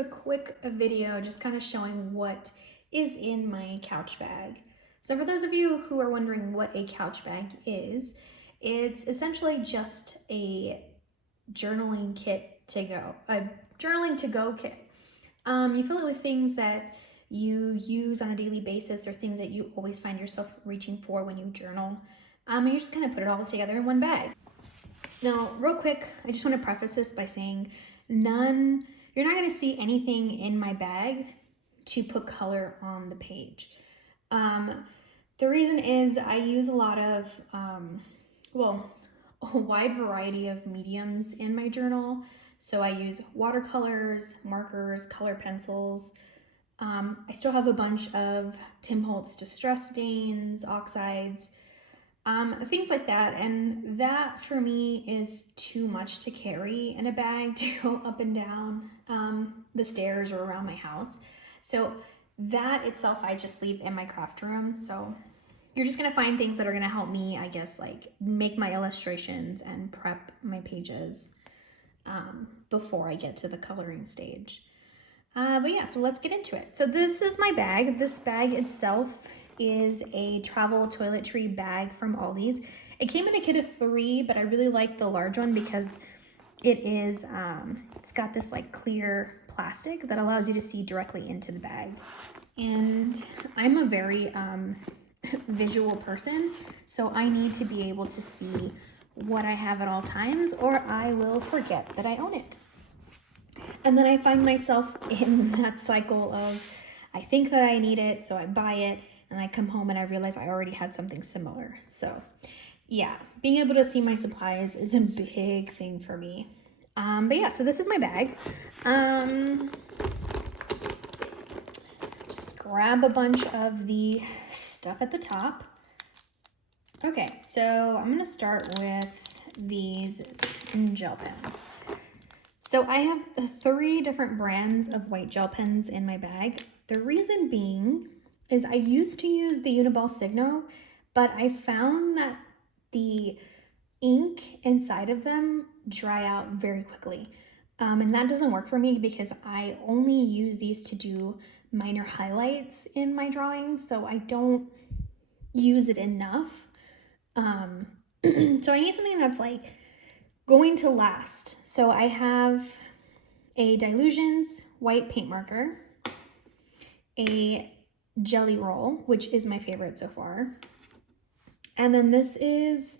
a quick video just kind of showing what is in my couch bag. So for those of you who are wondering what a couch bag is, it's essentially just a journaling kit to go, a journaling to go kit. You fill it with things that you use on a daily basis or things that you always find yourself reaching for when you journal. And you just kind of put it all together in one bag. Now, real quick, I just want to preface this by saying you're not going to see anything in my bag to put color on the page. The reason is I use a lot of, a wide variety of mediums in my journal. So I use watercolors, markers, color pencils. I still have a bunch of Tim Holtz distress stains, oxides, things like that. And that for me is too much to carry in a bag to go up and down the stairs or around my house. So that itself, I just leave in my craft room. So you're just gonna find things that are gonna help me, I guess, like make my illustrations and prep my pages before I get to the coloring stage. But yeah, so let's get into it. So this is my bag. This bag itself is a travel toiletry bag from Aldi's. It came in a kit of 3, but I really like the large one because it is, it's got this like clear plastic that allows you to see directly into the bag. And I'm a very visual person, so I need to be able to see what I have at all times or I will forget that I own it. And then I find myself in that cycle of I think that I need it, so I buy it, and I come home and I realize I already had something similar. So yeah, being able to see my supplies is a big thing for me. But yeah, so this is my bag. Just grab a bunch of the stuff at the top. Okay, so I'm gonna start with these gel pens. So I have 3 different brands of white gel pens in my bag. The reason being is I used to use the Uniball Signo, but I found that the ink inside of them dry out very quickly. And that doesn't work for me because I only use these to do minor highlights in my drawings, so I don't use it enough. So I need something that's like going to last. So I have a Dylusions white paint marker, a jelly roll, which is my favorite so far. And then this is,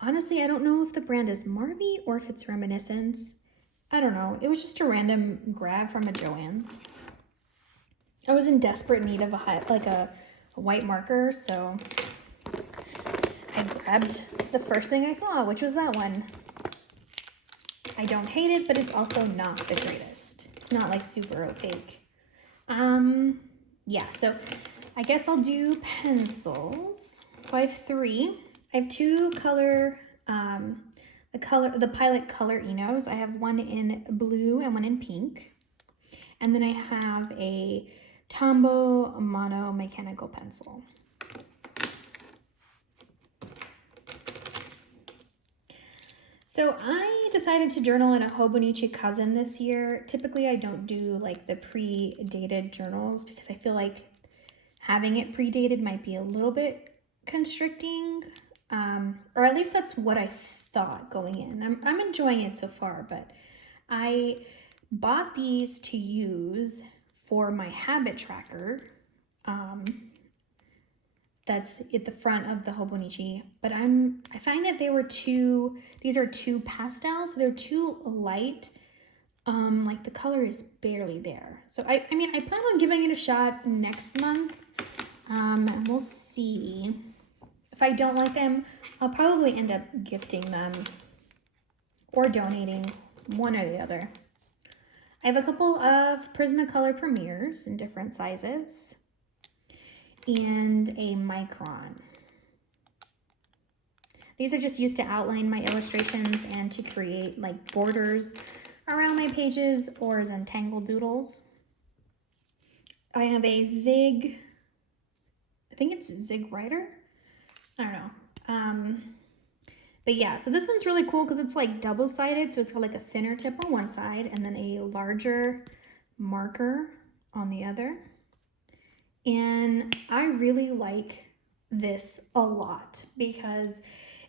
honestly, I don't know if the brand is Marby or if it's Reminiscence. I don't know. It was just a random grab from a Joann's. I was in desperate need of a white marker, so I grabbed the first thing I saw, which was that one. I don't hate it, but it's also not the greatest. It's not like super opaque. Yeah, so I guess I'll do pencils. So I have 3. I have 2 color, the Pilot Color Enos. I have one in blue and one in pink. And then I have a Tombow Mono mechanical pencil. So I decided to journal in a Hobonichi Cousin this year. Typically I don't do like the pre-dated journals because I feel like having it pre-dated might be a little bit constricting, or at least that's what I thought going in. I'm enjoying it so far, but I bought these to use for my habit tracker. That's at the front of the Hobonichi, but I find that these are too pastel, so they're too light. Like the color is barely there. So I mean, I plan on giving it a shot next month. And we'll see. If I don't like them, I'll probably end up gifting them or donating, one or the other. I have a couple of Prismacolor Premiers in different sizes and a Micron. These are just used to outline my illustrations and to create like borders around my pages or as Zentangle doodles. I have a Zig, I think it's Zig Writer. I don't know. But yeah, so this one's really cool because it's like double-sided, so it's got like a thinner tip on one side and then a larger marker on the other. And I really like this a lot because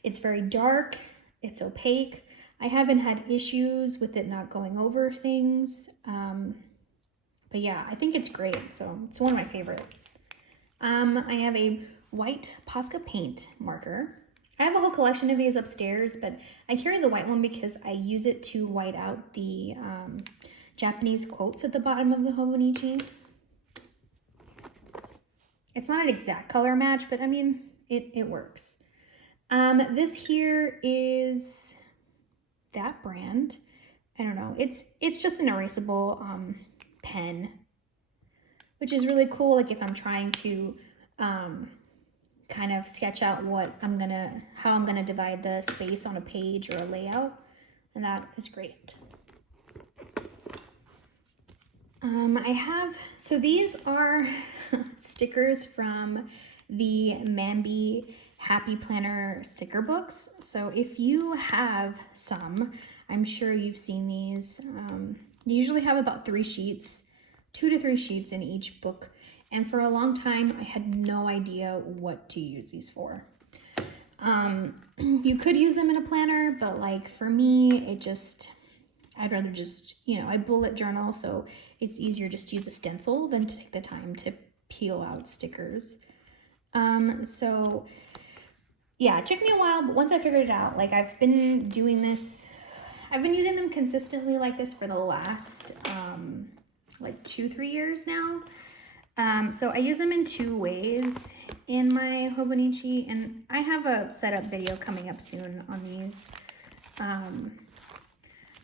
it's very dark, it's opaque. I haven't had issues with it not going over things. But yeah, I think it's great. So it's one of my favorite. I have a white Posca paint marker. I have a whole collection of these upstairs, but I carry the white one because I use it to white out the Japanese quotes at the bottom of the Hobonichi. It's not an exact color match, but I mean, it works. This here is that brand. I don't know. It's just an erasable pen, which is really cool. Like if I'm trying to kind of sketch out how I'm gonna divide the space on a page or a layout, and that is great. So these are stickers from the Mambi Happy Planner sticker books. So if you have some, I'm sure you've seen these. They usually have about 3 sheets, 2 to 3 sheets in each book. And for a long time, I had no idea what to use these for. You could use them in a planner, but like for me, I'd rather just, I bullet journal, so it's easier just to use a stencil than to take the time to peel out stickers. So yeah, it took me a while, but once I figured it out, like I've been using them consistently like this for the last like 2-3 years now. So I use them in 2 ways in my Hobonichi, and I have a setup video coming up soon on these.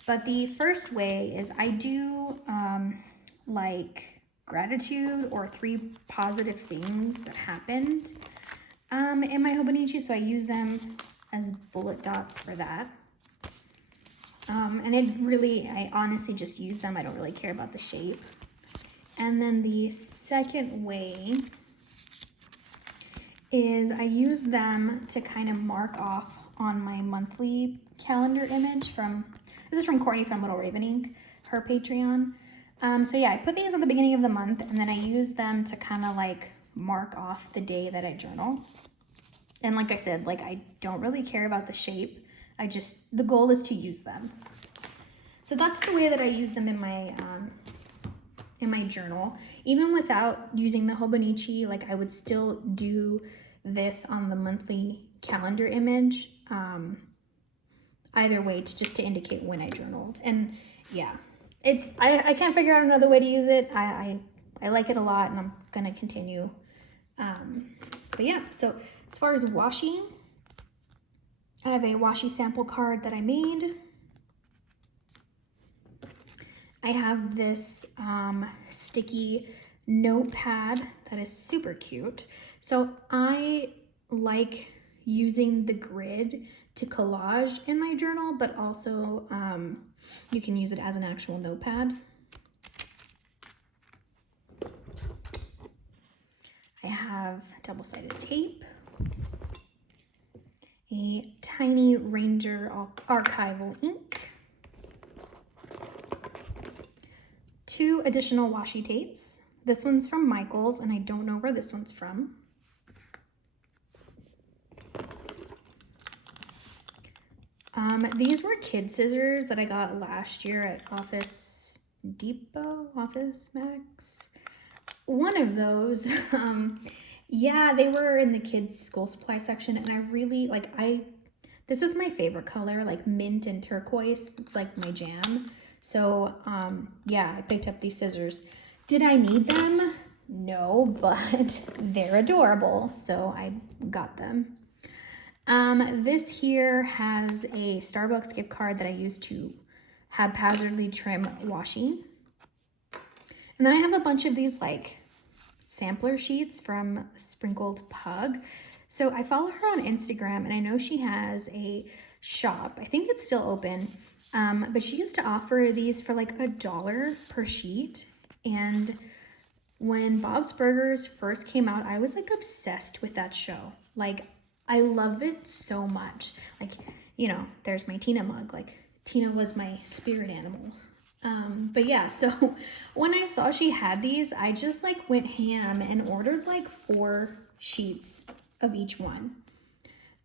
But the first way is I do like gratitude or 3 positive things that happened in my Hobonichi, so I use them as bullet dots for that. And I honestly just use them. I don't really care about the shape. And then the second way is I use them to kind of mark off on my monthly calendar image this is from Courtney from Little Raven Ink, her Patreon. So yeah, I put these at the beginning of the month, and then I use them to kind of like mark off the day that I journal. And like I said, like I don't really care about the shape. The goal is to use them. So that's the way that I use them in my journal. Even without using the Hobonichi, like I would still do this on the monthly calendar image. Either way, just to indicate when I journaled. And yeah, I can't figure out another way to use it. I like it a lot, and I'm gonna continue. But yeah, so as far as washi, I have a washi sample card that I made. I have this sticky notepad that is super cute. So I like using the grid to collage in my journal, but also you can use it as an actual notepad. I have double-sided tape, a tiny Ranger archival ink, 2 additional washi tapes. This one's from Michaels, and I don't know where this one's from. These were kid scissors that I got last year at Office Depot, Office Max. One of those. Yeah, they were in the kids' school supply section, and I really this is my favorite color, like mint and turquoise. It's like my jam. So yeah, I picked up these scissors. Did I need them? No, but they're adorable, so I got them. This here has a Starbucks gift card that I use to haphazardly trim washi. And then I have a bunch of these like sampler sheets from Sprinkled Pug. So I follow her on Instagram, and I know she has a shop. I think it's still open, but she used to offer these for like $1 per sheet. And when Bob's Burgers first came out, I was like obsessed with that show. Like I love it so much. Like, there's my Tina mug. Like Tina was my spirit animal. But yeah, so when I saw she had these, I just like went ham and ordered like 4 sheets of each one.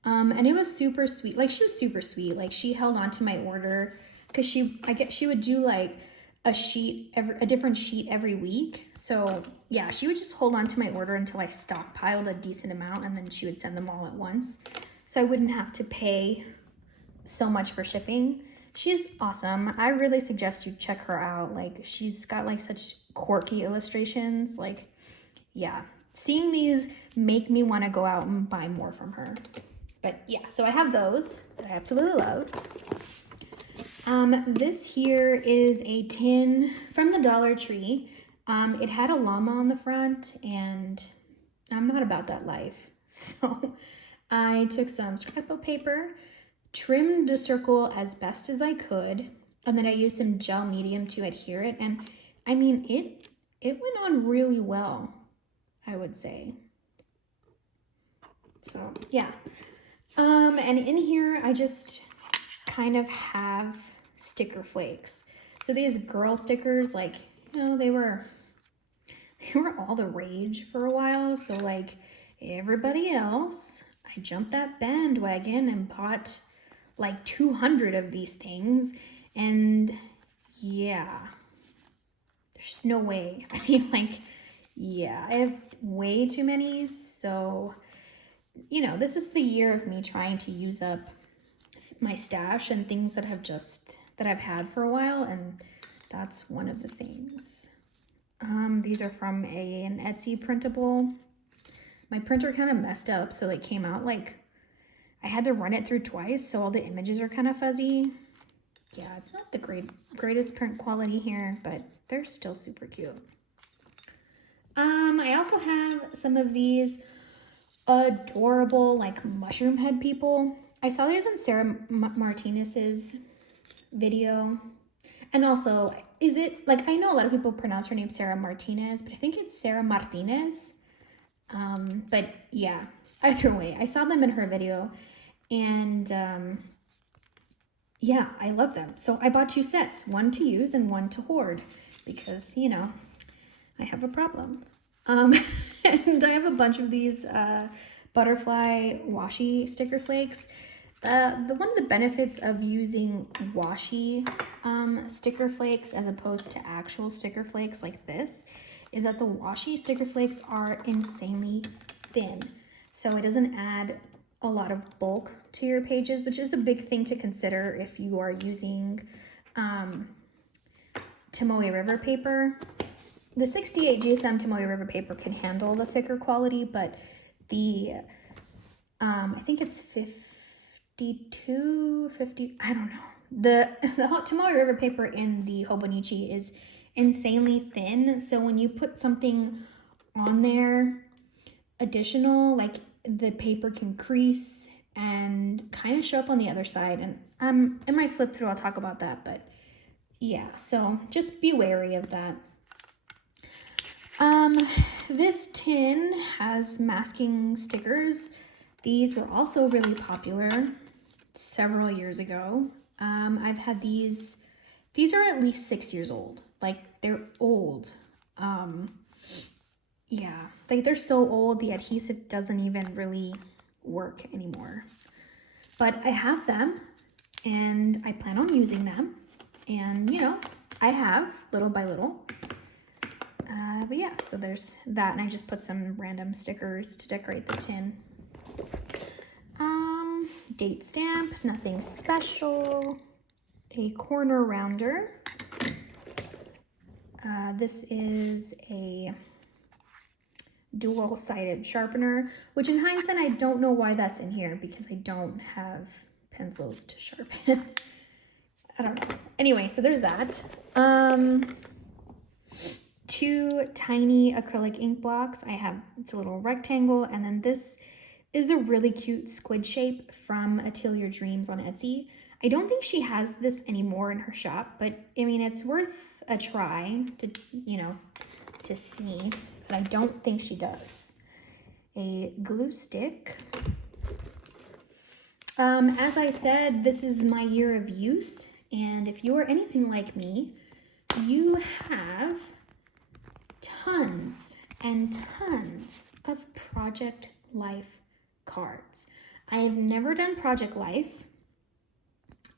And it was super sweet. Like she was super sweet. Like she held on to my order because she would do like a different sheet every week. So yeah, she would just hold on to my order until I stockpiled a decent amount, and then she would send them all at once. So I wouldn't have to pay so much for shipping. She's awesome. I really suggest you check her out. Like she's got like such quirky illustrations. Like yeah, seeing these make me want to go out and buy more from her. But yeah, so I have those that I absolutely love. This here is a tin from the Dollar Tree. It had a llama on the front, and I'm not about that life. So I took some scrapbook paper, trimmed the circle as best as I could, and then I used some gel medium to adhere it. And I mean, it went on really well, I would say. So yeah. And in here, I just kind of have sticker flakes. So these girl stickers, like, you know, they were all the rage for a while. So like everybody else, I jumped that bandwagon and bought like 200 of these things. And yeah, there's no way. I mean, like, yeah, I have way too many. So, you know, this is the year of me trying to use up my stash and things that I've had for a while, and that's one of the things. These are from an Etsy printable. My printer kind of messed up, so it came out like I had to run it through twice, so all the images are kind of fuzzy. Yeah, it's not the greatest print quality here, but they're still super cute. I also have some of these adorable like mushroom head people. I saw these on Sarah Martinez's video. And also, is it, like, I know a lot of people pronounce her name Sarah Martinez, but I think it's Sarah Martinez. But yeah, either way, I saw them in her video, and yeah, I love them. So I bought 2 sets, one to use and one to hoard, because, you know, I have a problem. And I have a bunch of these butterfly washi sticker flakes. One of the benefits of using washi sticker flakes as opposed to actual sticker flakes like this is that the washi sticker flakes are insanely thin. So it doesn't add a lot of bulk to your pages, which is a big thing to consider if you are using Tomoe River paper. The 68 GSM Tomoe River paper can handle the thicker quality, but the, I think it's 52, 50, I don't know. The Tomoe River paper in the Hobonichi is insanely thin, so when you put something on there additional, like the paper can crease and kind of show up on the other side. And in my flip through, I'll talk about that, but yeah, so just be wary of that. This tin has masking stickers. These were also really popular several years ago. I've had these are at least 6 years old. Like, they're old. Yeah, like they're so old, the adhesive doesn't even really work anymore. But I have them, and I plan on using them. And, you know, I have little by little. But yeah, so there's that, and I just put some random stickers to decorate the tin. Date stamp, nothing special. A corner rounder. This is a dual-sided sharpener, which in hindsight, I don't know why that's in here because I don't have pencils to sharpen. I don't know. Anyway, so there's that. 2 tiny acrylic ink blocks. It's a little rectangle, and then this is a really cute squid shape from Atelier Dreams on Etsy. I don't think she has this anymore in her shop, but I mean, it's worth a try to, you know, to see, but I don't think she does. A glue stick. As I said, this is my year of use, and if you are anything like me, you have tons and tons of Project Life cards. I have never done Project Life.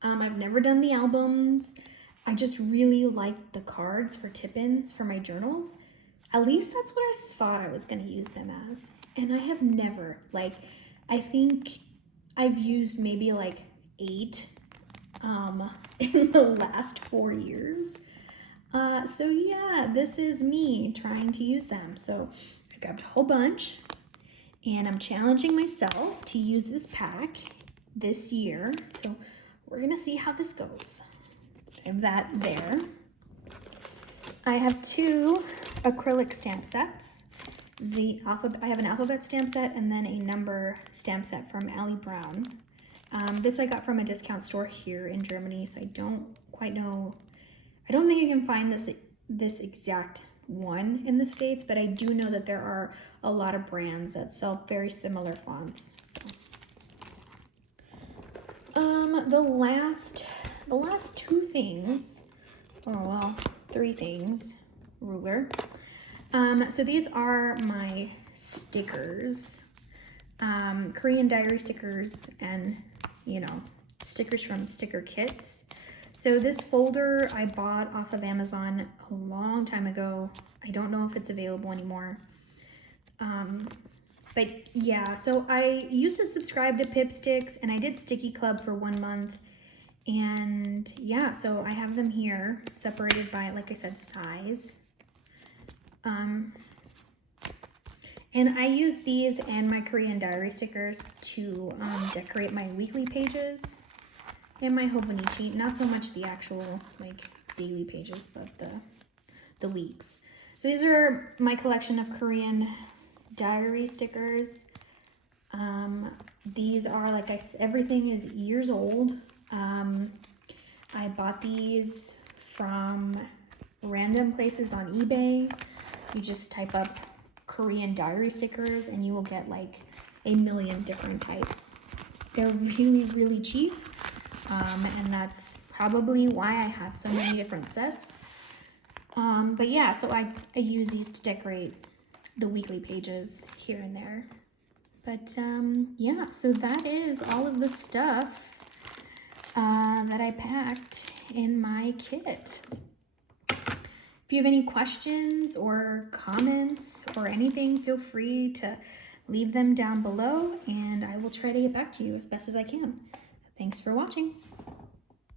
I've never done the albums. I just really like the cards for tip-ins for my journals. At least that's what I thought I was going to use them as. And I have never, like, I think I've used maybe like 8 in the last 4 years. So yeah, this is me trying to use them. So I grabbed a whole bunch and I'm challenging myself to use this pack this year. So we're gonna see how this goes. I have that there. I have 2 acrylic stamp sets. I have an alphabet stamp set and then a number stamp set from Allie Brown. This I got from a discount store here in Germany, so I don't quite know. I don't think you can find this exact one in the States, but I do know that there are a lot of brands that sell very similar fonts. So, the last 2 things, oh well, 3 things, ruler. So these are my stickers, Korean diary stickers, and stickers from sticker kits. So this folder I bought off of Amazon a long time ago. I don't know if it's available anymore. But yeah, so I used to subscribe to Pipsticks and I did Sticky Club for 1 month. And yeah, so I have them here separated by, like I said, size. And I use these and my Korean diary stickers to decorate my weekly pages and my Hobonichi. Not so much the actual like daily pages, but the weeks. So these are my collection of Korean diary stickers. These are, like I said, everything is years old. I bought these from random places on eBay. You just type up Korean diary stickers and you will get like a million different types. They're really, really cheap. And that's probably why I have so many different sets. But yeah, so I use these to decorate the weekly pages here and there. But yeah, so that is all of the stuff that I packed in my kit. If you have any questions or comments or anything, feel free to leave them down below and I will try to get back to you as best as I can. Thanks for watching.